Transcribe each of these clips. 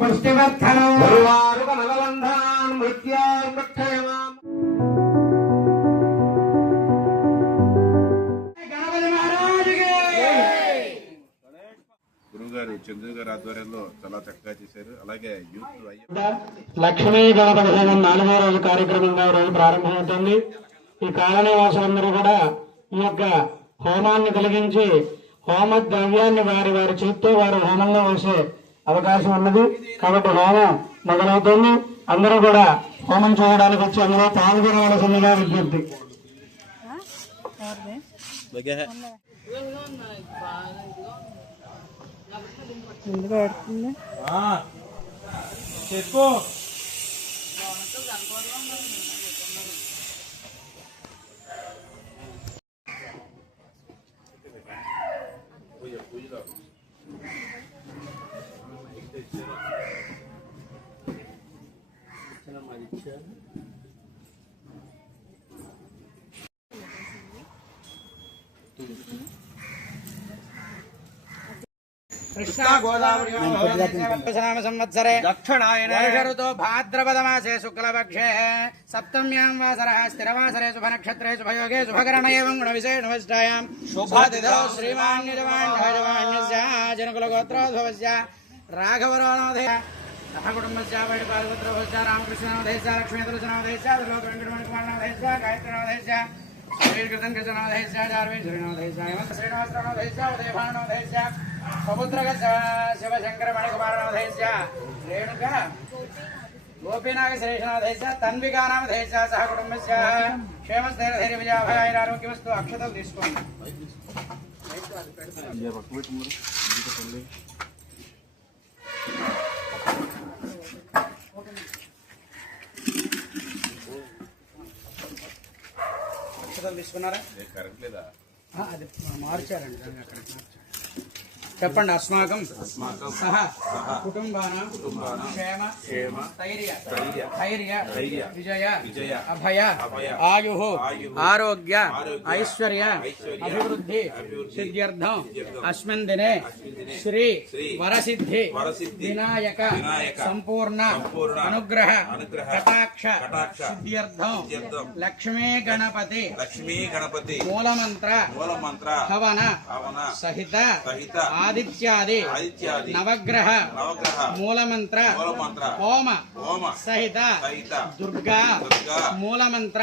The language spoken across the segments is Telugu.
పుష్టివర్ధనం. చంద్రు గారి ఆధ్వర్యంలో చాలా చక్కగా చేశారు. అలాగే యూత్ లక్ష్మీ గణపతి హోమం నాలుగో రోజు కార్యక్రమంగా ఈ రోజు ప్రారంభమవుతుంది. ఈ కాలనీవాసులందరూ కూడా ఈ యొక్క హోమాన్ని కలిగించి హోమ ద్రవ్యాన్ని వారి వారి చేత్తో వారు హోమంలో వేసే అవకాశం ఉన్నది. కాబట్టి హోమం మొదలవుతుంది. అందరూ కూడా హోమం చేయడానికి వచ్చి అందులో పాల్గొనవలసిందిగా విజ్ఞప్తి. నామ ఇచ్చారు कृष्णागोदावरी भाद्रपदमासे शुक्लपक्षे। सप्तम्यां वासरः स्थिरवासरे शुभनक्षत्रे शुभयोगे शुभकरण एवं गुणविशेषवष्टायां। शुभदिदौ राघवरोनोधय सह कुटुम्बस्य वैडपालपुत्रभवस्य రేణుక తన్వికానామధేశ సహ కుటుంబస్య అక్షతలు తీసుకోండి. అక్షతలు తీసుకున్నారా? అది మార్చారండి అక్కడ. చెప్పండి అస్మాకం. సహ. కుటుంబానం. క్షేమ. స్థైర్య ధైర్య. విజయ. అభయ. ఆయు. ఆరోగ్య. ఐశ్వర్య. అభివృద్ధి. సిద్ధ్యర్థం. అస్మిన్ దినే శ్రీ. వరసిద్ధి. వినాయక. సంపూర్ణ. అనుగ్రహ. కటాక్ష. సిద్ధ్యర్థం. లక్ష్మీ గణపతి. లక్ష్మీ గణపతి. మూలమంత్ర. మూల మంత్ర హవన. సహిత. సహిత. ఆదిత్యాది ఆదిత్యాది నవగ్రహ నవగ్రహ మూలమంత్ర మూలమంత్ర హోమ హోమ సహిత సహిత దుర్గా దుర్గా మూలమంత్ర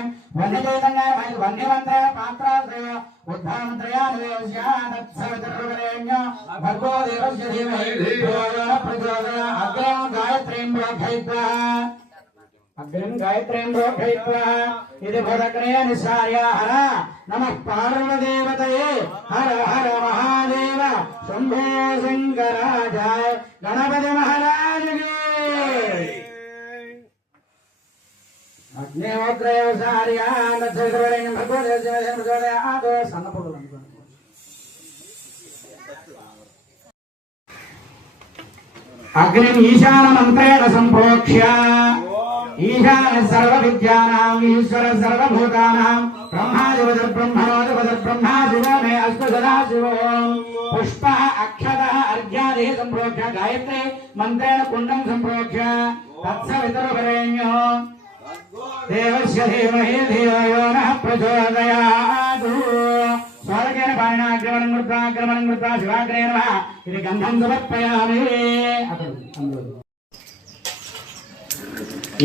లాలీలాయ ధీమహి తన్నో అగ్ని ప్రచోదయాత్ ధర్మవరేణ్యం భర్గో దేవస్య ధీమహి ధియో యో న ప్రచోదయాత్ అగ్రం గాయత్రీం రోఖయిత్వా ఇది భరకరే నిసార్య హర నమ పార్వదేవతయే హర హర మహాదేవ శంభో శంకరాజాయ గణపతి మహారాజుకి అగ్నిహోత్రయ సార్య నక్షత్రవరేణ్యం భగవదేవ ఆదో సన్నపొడులు అనుకోండి అగ్నిం ఈశాన మంత్రేణ సంప్రోక్ష్య ఈశాన సర్వ విద్యానాం ఈశ్వర సర్వభూతానాం బ్రహ్మాధిపతి బ్రహ్మణోధిపతి బ్రహ్మా శివ మే అస్తు సదా శివోం పుష్ప అక్షత అర్ఘ్యాది సంప్రోక్ష్య గాయత్రి మంత్రేణ కుండం సంప్రోక్ష్య తత్సవితరువరేణ్యో దేవస్య ధీమహి ధియో నః ప్రచోదయాతు స్వర్గేణ పాణాగ్రమణం కృత్వా ఆగ్రమణం కృత్వా శివాగ్రే నమః ఇది గంధం సమర్పయామి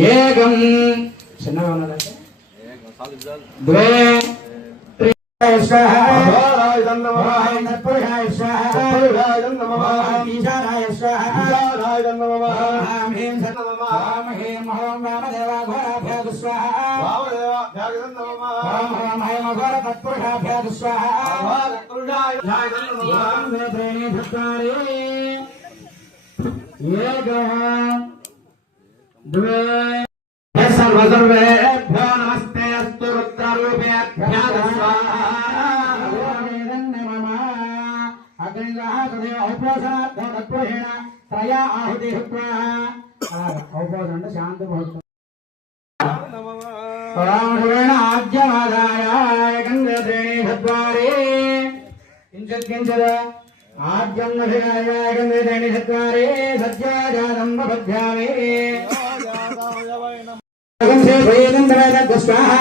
ఏకం చిన్నగా ఉన్నదంటే ద్వే త్రీ స్వాహ తత్పురుషాయ స్వాహ పురుషాయ నమః ఓం హైమ ఘోర తత్పురుషాభ్యాగ స్వాహ మహాకృష్ణాయ ధ్యాగదం నమః ఏకం వేత్రేణి చత్వారి ఏకం ద్వే సర్వసర్వేభ్యో నమస్తే అస్తు రుద్రరూపేభ్యో స్వాహా త్రయ రామణ ఆద్యమాదాయ గంగేత్రేణి చత్వారి కించిత్ కించిత్ ఆద్యం నభిగాయ గంగేత్రేణి చత్వారి సత్యాజాతం దవేద స్వాహా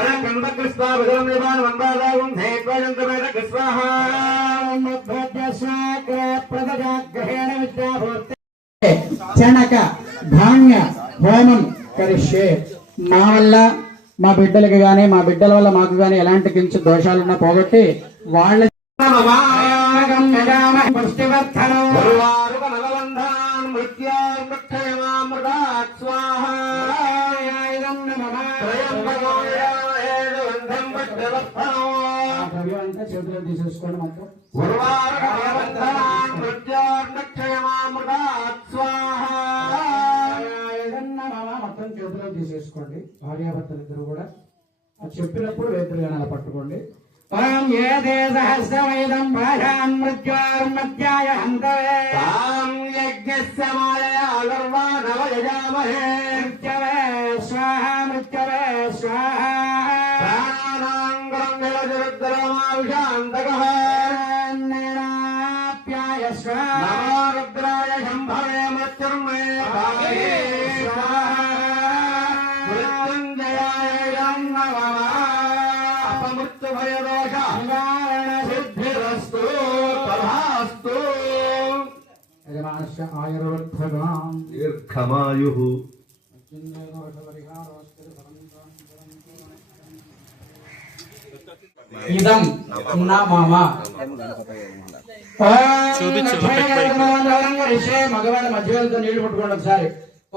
చనక ధాన్య హోమం కరిష్యే. మా వల్ల మా బిడ్డలకి గాని మా బిడ్డల వల్ల మాకు గాని ఎలాంటి కించి దోషాలున్నా పోగొట్టి వాళ్ళ మొత్తం మొత్తం చేతిలో తీసేసుకోండి. భార్యాభర్తలు ఇద్దరు కూడా. అది చెప్పినప్పుడు వేతులు పట్టుకోండి. ఓం ఏదే సహస్రమైదం భాషాన్ మృత్యోర్మధ్యాయ హంతవే. తాం యజ్ఞస్య యజమానస్య ఆయుర్వర్ధగాం దీర్ఘమాయు. ఇదం నా మామ. మగవాళ్ళ మధ్య వెళ్తూ నీళ్ళు పట్టుకోండి ఒకసారి.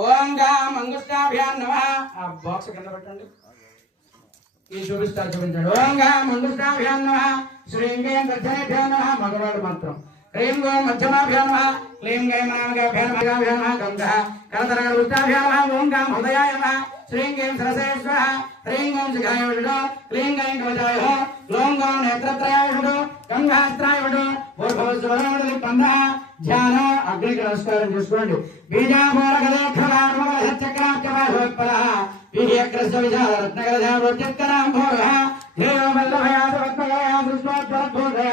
ఓం గా మంగుష్టాభ్యాన్ నమ. ఆ బాక్స్ కింద పెట్టండి. ఈ చూపిస్తారు చూపించండి. ఓం గా మంగుష్టాభ్యాన్ నమ. శ్రీంగేం నమ. మగవాళ్ళు మాత్రం. హ్రీం గోం మధ్యమాభ్యాన్ నమ క్లీం గైం నామగాభ్యాన్ మగాభ్యాన్ నమ గంగ కరతరగరుష్టాభ్యాన్ నమ ఓం హృదయాయ నమ శ్రీం గైం సరసే స్వహ హ్రీం గోం శిఖాయ విడు క్లీం గైం కవచాయ లోం గోం నేత్రత్రయాయ విడు గంగాస్త్రాయ విడు భూర్భవస్వరముడు పంద ధ్యాన అగ్నికి నమస్కారం చేసుకోండి. బీజాపూర గదేక్షమాత్మక సత్యక్రాంత్యవాసోత్పల బీజగ్రస్త విశాల రత్నగర ధ్యానోత్యత్తరాం భోగ ధేయో వల్లభయా సవత్మగయా సృష్టాత్మరద్భోగయ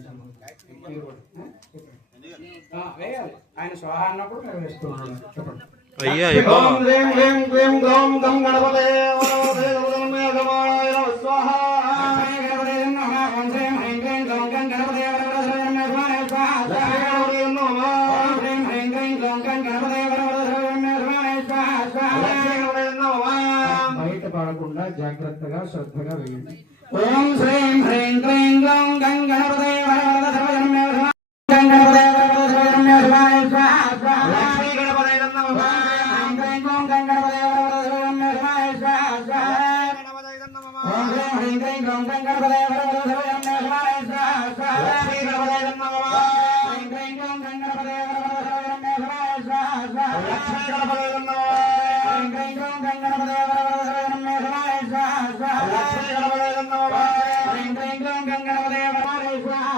వేయాలి ఆయన స్వాహ అన్నప్పుడు మేము వేస్తున్నాం చెప్పండి అయ్యా ఓం హ్రీం హ్రీం క్లీం గ్లౌం గం గణపతే బయట పడకుండా జాగ్రత్తగా శ్రద్ధగా వేయండి ఓం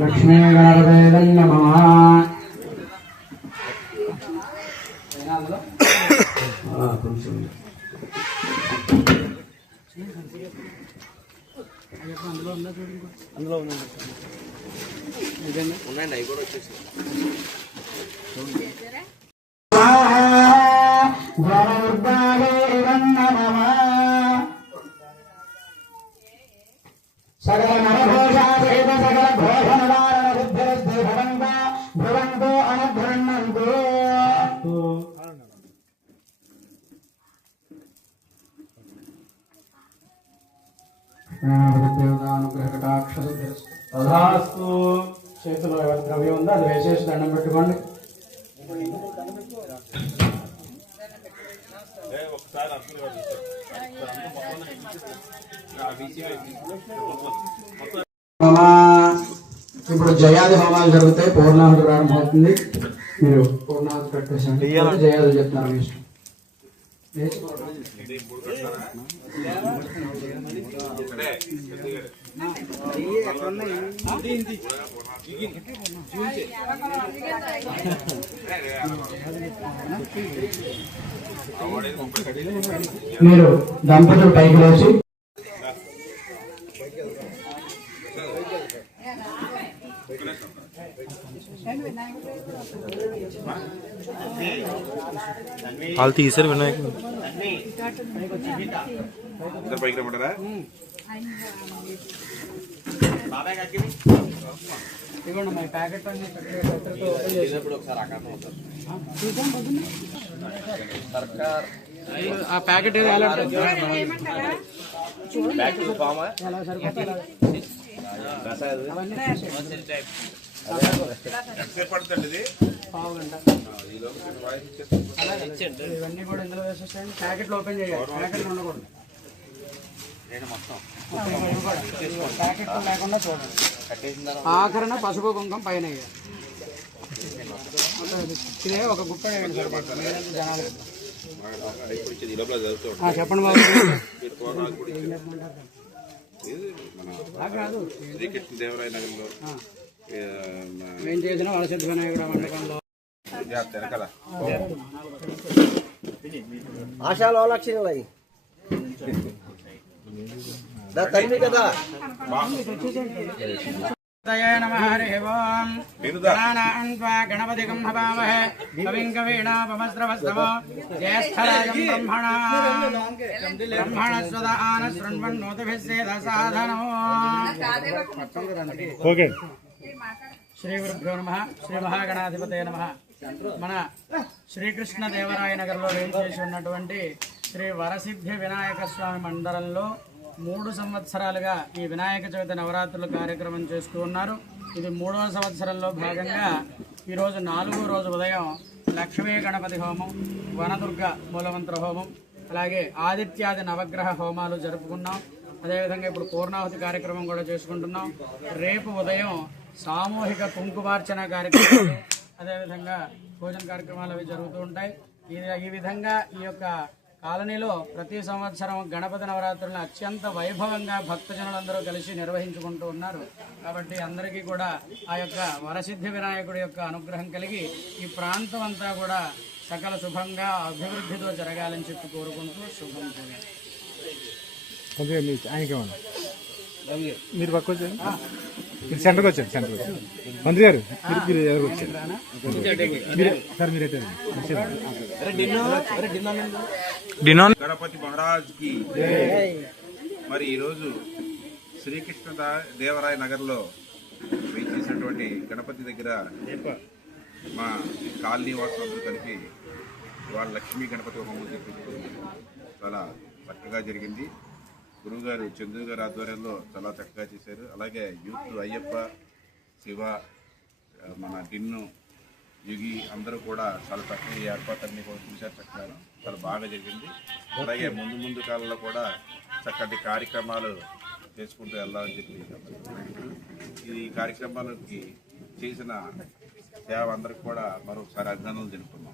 లక్ష్మీ గణపదే నమ. తదాస్తు చేతిలో ఎవరి ద్రవ్యం ఉందో? అది వేసేసి దండం పెట్టుకోండి. ఇప్పుడు జయాది హోమాలు జరుగుతాయి. పూర్ణాహుతి ప్రారంభమవుతుంది. మీరు పూర్ణాహుతి పెట్టేసండి జయాది చెప్తున్నారు మీ ఇష్టం. మీరు దంపతులు పైకి లేచి వాళ్ళు తీసారు వినాయకుడు పైకి రమ్మంటారా? ఇదిగోండి మా ప్యాకెట్ అన్ని ఆ ప్యాకెట్ ఎలా ఇవన్నీ కూడా ఇందులో వేసేసేయండి. ప్యాకెట్లు ఓపెన్ చేయాలి. ప్యాకెట్లు ఉండకూడదు. ప్యాకెట్లు లేకుండా చూడండి. ఆఖరణ పసుపు కుంకం పైన. ఇదే ఒక గుప్ప జనాలు. చెప్పండి బాబు. మీరు కోరనాకు కూడా ఇచ్చేది. ఇది మన ఆ, కాదు శ్రీకృష్ణ దేవరాయ నగర్లో ఏ, మన ఏం చేసినా వరసిద్ధ వినాయకుడు మండపంలో జాగ్రత్త వెనకాల ఆశాలో లక్షణాలు అవి నా తండ్రి కదా. దయాయ నమః శ్రీ గురుభ్యో నమ. శ్రీ మహాగణాధిపతే నమ. మన శ్రీకృష్ణ దేవరాయ నగర్లో వేయించేసి ఉన్నటువంటి శ్రీ వరసిద్ధి వినాయక స్వామి మందిరంలో మూడు సంవత్సరాలుగా ఈ వినాయక చవితి నవరాత్రుల కార్యక్రమం చేస్తూ ఉన్నారు. ఇది మూడవ సంవత్సరంలో భాగంగా ఈరోజు నాలుగో రోజు ఉదయం లక్ష్మీ గణపతి హోమం వనదుర్గ మూలమంత్ర హోమం అలాగే ఆదిత్యాది నవగ్రహ హోమాలు జరుపుకున్నాం. అదేవిధంగా ఇప్పుడు పూర్ణాహుతి కార్యక్రమం కూడా చేసుకుంటున్నాం. రేపు ఉదయం సామూహిక కుంకుమార్చన కార్యక్రమాలు అదేవిధంగా భోజన కార్యక్రమాలు అవి జరుగుతూ ఉంటాయి. ఇది ఈ విధంగా ఈ యొక్క కాలనీలో ప్రతి సంవత్సరం గణపతి నవరాత్రులను అత్యంత వైభవంగా భక్తజనులందరూ కలిసి నిర్వహించుకుంటూ ఉన్నారు. కాబట్టి అందరికీ కూడా ఆ యొక్క వరసిద్ధి వినాయకుడి యొక్క అనుగ్రహం కలిగి ఈ ప్రాంతం అంతా కూడా సకల శుభంగా అభివృద్ధితో జరగాలని చెప్పి కోరుకుంటూ శుభం ఆయనకి మీరు పక్క మీరు సెంటర్కి వచ్చారు సెంటర్కి వచ్చారు. మంత్రి గారు మీరు మీరు ఎవరు వచ్చారు? సార్ మీరైతే డినాన్. గణపతి మహారాజ్కి మరి ఈరోజు శ్రీకృష్ణ దేవరాయ నగర్లో వేయించేసినటువంటి గణపతి దగ్గర మా కాలనీ వాసులందరూ కలిపి వాళ్ళ లక్ష్మీ గణపతి హోమం చేపించుకుని చాలా చక్కగా జరిగింది. గురువుగారు చంద్రు గారి ఆధ్వర్యంలో చాలా చక్కగా చేశారు. అలాగే యూత్ అయ్యప్ప శివ మన డిన్ను యుగి అందరూ కూడా చాలా చక్కగా ఈ ఏర్పాట్లన్నీ కూడా చూశారు చక్కగా. చాలా బాగా జరిగింది. అలాగే ముందు ముందు కాలంలో కూడా చక్కటి కార్యక్రమాలు చేసుకుంటూ వెళ్ళాలని చెప్పి ఈ కార్యక్రమాలకి చేసిన సేవ అందరికి కూడా మరొకసారి అభినందనలు తెలుపుతున్నాం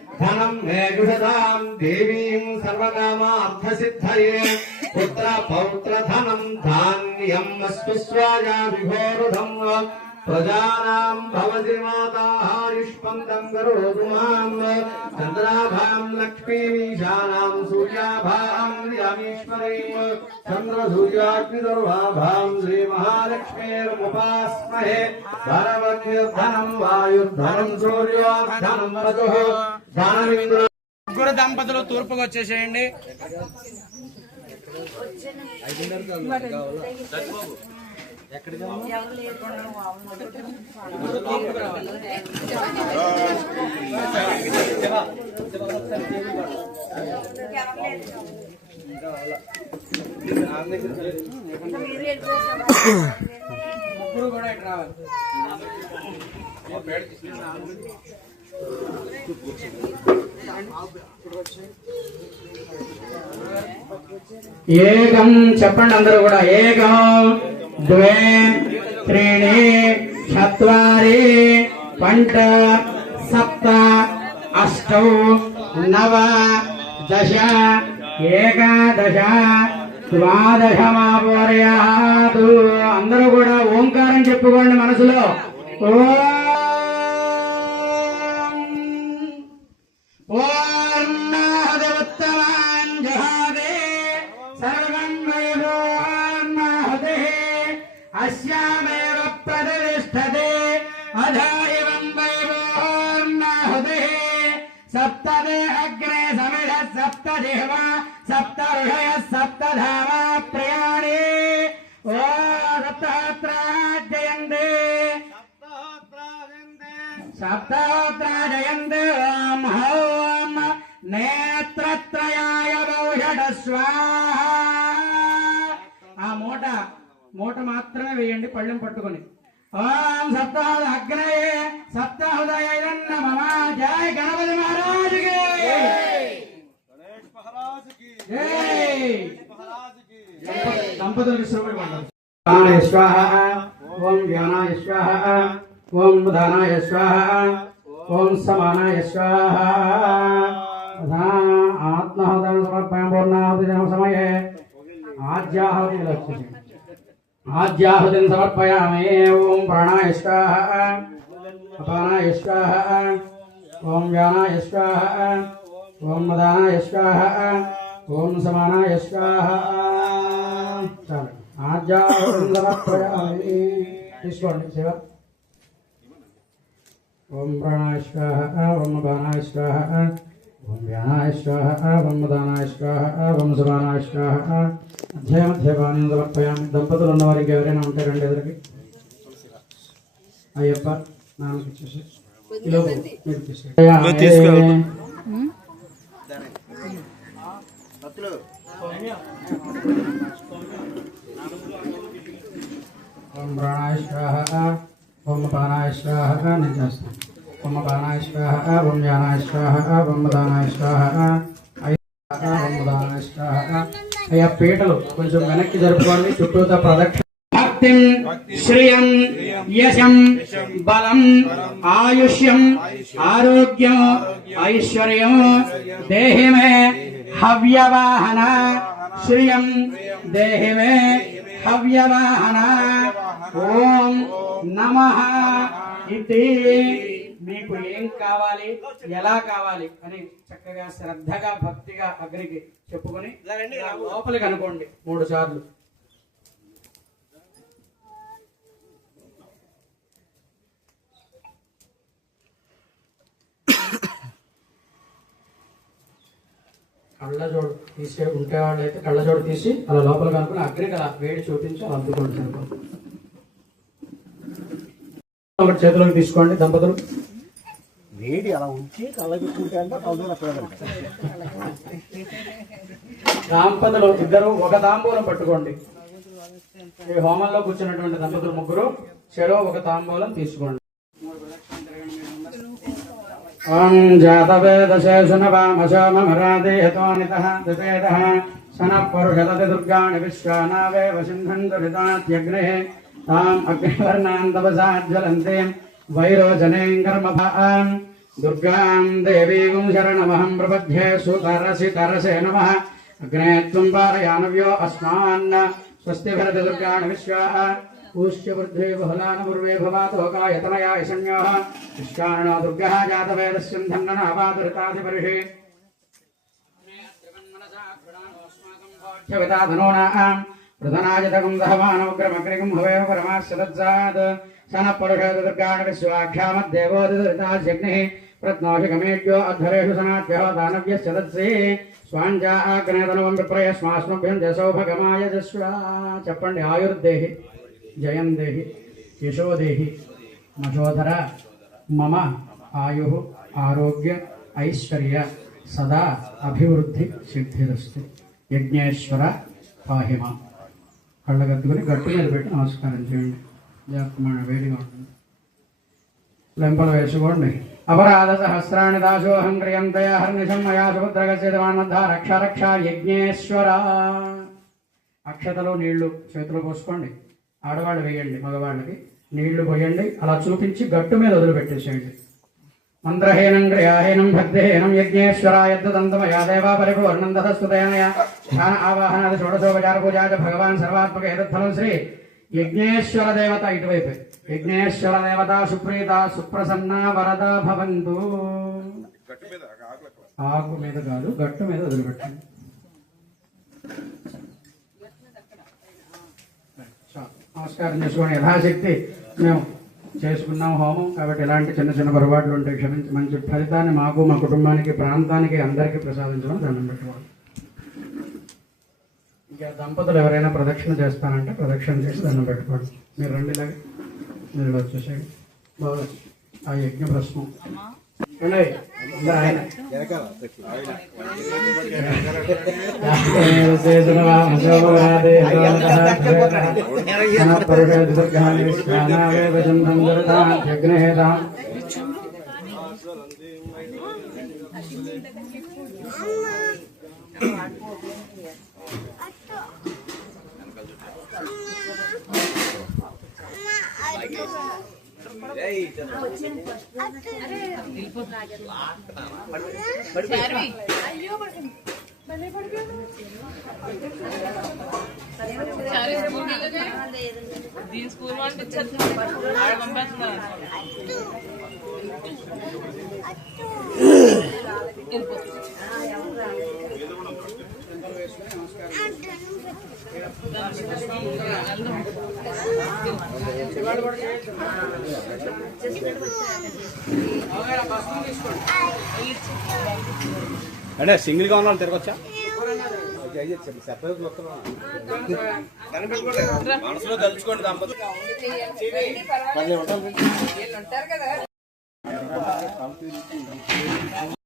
ధనం మే గుషదాం దేవీం సర్వకామార్థసిద్ధయే పుత్ర పౌత్ర ధనం ధాన్యం అస్తు స్వాయా విభోరుధం ప్రజానాం భవతి మాతాయుష్మంతం కరోతు మాం చంద్రాభాం లక్ష్మీమీశానాం సూర్యాభాం యామీశ్వరీం చంద్రసూర్యాగ్నిదుర్వాభాం శ్రీమహాలక్ష్మీర్ముపాస్మహే ధనవద్యుర్ధనం వాయుర్ధనం సూర్యోర్ధనం వధుః. ముగ్గురు దంపతులు తూర్పుకు వచ్చేసేయండి. ముగ్గురు కూడా ఇటు రావాలి. ఏకం చెప్పండి అందరూ కూడా. ఏకం ద్వే త్రీణి చత్వారి పంట సప్త అష్ట నవ దశ ఏకాదశ ద్వాదశ మాపర్యాదు అందరూ కూడా ఓంకారం చెప్పుకోండి మనసులో. ఓం ఓర్ణాదవత్తమాన్ జహాదే సర్వం వైభోర్ణాహతే అస్యామేవ ప్రతిష్టతే అధాయవం వైభోర్ణాహతే సప్తదే అగ్నే సమిధ సప్త దేవ సప్త ఋషయ సప్త ధామ ప్రయాణే ఓ నేత్రత్రయాయ బౌషడ ఆ మూట మూట మాత్రమే వేయండి పళ్ళెం పట్టుకొని. ఓం సప్తాహ అగ్నయే సప్తాహుదయ నమ. జయ గణపతి మహారాజుకి! జై! దంపతులకు స్వాహ ఓం వ్యానాయ స్వాహ ఓం స్వాహ ఓం సమానాయ స్వాహ. ఆత్మహోదం సమర్పయం పూర్ణాహుతి సమయే ఆజ్యాహుతి లక్ష్మి ఆజ్యాహుతిని సమర్పయామి ఓం ప్రాణాయ స్వాహ అపానాయ స్వాహ ఓం వ్యానాయ స్వాహ ఓం మదానాయ స్వాహ ఓం సమానాయ స్వాహ చాలు ఆజ్యాహుతిని సమర్పయామి తీసుకోండి శివ ఓం ప్రాణాయ స్వాహ ఓం బాణాయ స్వాహ ఓం వ్యానాయ స్వాహ ఓం మదానాయ స్వాహ ఓం సమానాయ స్వాహ అధ్యాయ మధ్యపానం సమర్పయామి. దంపతులు ఉన్నవారికి ఎవరైనా ఉంటే రెండు ఎదురుకి. అయ్యప్ప నాన్నకి ఇచ్చేసి. ఓం ప్రాణాయ స్వాహ ఓం పానాయ స్వాహ నేను చేస్తాను ఓం స్వాహ ఓం యానాయ స్వాహ ఓం దానాయ స్వాహ ఐ స్వాహ, ఓం దానాయ స్వాహ అయ్యా పీటలు కొంచెం వెనక్కి జరుపుకోండి చుట్టూత ప్రదక్షిణ భక్తిం శ్రియం యశం బలం ఆయుష్యం ఆరోగ్యం ఐశ్వర్యం దేహి మే హవ్యవాహన శ్రియం దేహి మే హవ్యవాహన ఓం నమ ఇది మీకు ఏం కావాలి ఎలా కావాలి అని చక్కగా శ్రద్ధగా భక్తిగా అగ్నికి చెప్పుకొని లోపలికి అనుకోండి. మూడు సార్లు. కళ్ళజోడు తీసే ఉంటే వాళ్ళు అయితే కళ్ళజోడు తీసి అలా లోపల కనుక్కుని అగ్నికి అలా వేడి చూపించి అలా అందుకోండి ఒకటి చేతిలోకి తీసుకోండి దంపతులు. వేడి అలా ఉంచి కళ్ళ పెట్టుకుంటే అంటే కళ్ళు అక్కడ దంపతులు ఇద్దరు ఒక తాంబూలం పట్టుకోండి. ఈ హోమంలో కూర్చున్నటువంటి దంపతులు ముగ్గురు చెరో ఒక తాంబూలం తీసుకోండి. ఓం జాతవేదశేషునవామశోమరాదేహతోనితః దిపేదః సనః పరుషదతి దుర్గాణి విశ్వానావేవ సింధన్ దురితాత్యగ్నే తాం అగ్నివర్ణాం తపసాజ్వలంతే వైరోచనేం కర్మభాం. दुर्गां देवीं शरणमहं प्रपद्ये सुतरसि तरसे नमः अग्ने त्वं पारयानव्यो अस्मान् स्वस्ति भरत दुर्गाण विश्वाः पूष्यवृद्धे बहुलानपूर्वे भवातोकायतनया यशन्योः विश्वाणो दुर्गः जातवेदस्यं धन्ननावादृताधिपरिषे धनोनाम् प्रधनायतकं दहमानवग्रमग्रिकं हवेव परमास्य तत्सात् सनः परुषेत दुर्गाण विश्वाख्यामद्देवोदिदृताजग्निः రత్నాభిగమేభ్యో అధ్వరేషు సనాభ్యో దానవ్యశ్చ దత్సి స్వాంజా ఆగ్నేతనవం విప్రయ శ్వాస్మభ్యం దశౌభగమాయ జస్వా చెప్పండి ఆయుర్దేహి జయం దేహి యశోదేహి మశోధర మమ ఆయు ఆరోగ్య ఐశ్వర్య సదా అభివృద్ధి సిద్ధిరస్తు. యజ్ఞేశ్వర పాహిమ. కళ్ళగద్దుకుని గట్టు మీద పెట్టి నమస్కారం చేయండి. జాగ్రత్త వేడిగా ఉంటుంది. లెంపలు వేసుకోండి అపరాధ సహస్రాణి దాసోహం క్రియంతయా హర్నిశం మయా సుభద్రగస్యమానద్ధ రక్ష రక్ష యజ్ఞేశ్వర అక్షతలో నీళ్ళు చేతిలో పోసుకోండి. ఆడవాళ్ళు వేయండి మగవాళ్ళకి. నీళ్ళు పోయండి అలా చూపించి గట్టు మీద వదిలిపెట్టేసేయండి. మంత్రహీనం క్రియాహీనం భక్తిహీనం యజ్ఞేశ్వరాయ దంతమయా దేవా పరిపూర్ణం ధ్యాన ఆవాహనాది షోడశోపచార పూజా భగవాన్ సర్వాత్మక ఏదత్ఫలం శ్రీ యజ్ఞేశ్వర దేవత ఇటువైపు. విఘ్నేశ్వర దేవత సుప్రీత సుప్రసన్న వరద భవంతు. ఆకు మీద కాదు గట్టు మీద వదిలిపెట్టండి. నమస్కారం చేసుకోండి. యథాశక్తి మేము చేసుకున్నాం హోమం కాబట్టి ఇలాంటి చిన్న చిన్న పొరపాట్లు ఉంటాయి క్షమించి. మంచి ఫలితాన్ని మాకు మా కుటుంబానికి ప్రాంతానికి అందరికీ ప్రసాదించడం దండం పెట్టుకోవాలి. ఇంకా దంపతులు ఎవరైనా ప్రదక్షిణ చేస్తానంటే ప్రదక్షిణ చేసి దండం పెట్టుకోండి. మీరు రెండు ఇలాగే. మీరు ఇలా వచ్చేసేయండి బాగా ఆ యజ్ఞ ప్రశ్నం రండి. దీని స్కూల్ పంపించచ్చు ఆడ పంపిస్తున్నారు అంటే సింగిల్గా ఉన్న వాళ్ళు తిరగచ్చా? మనసులో తలుచుకోండి దంపతులు.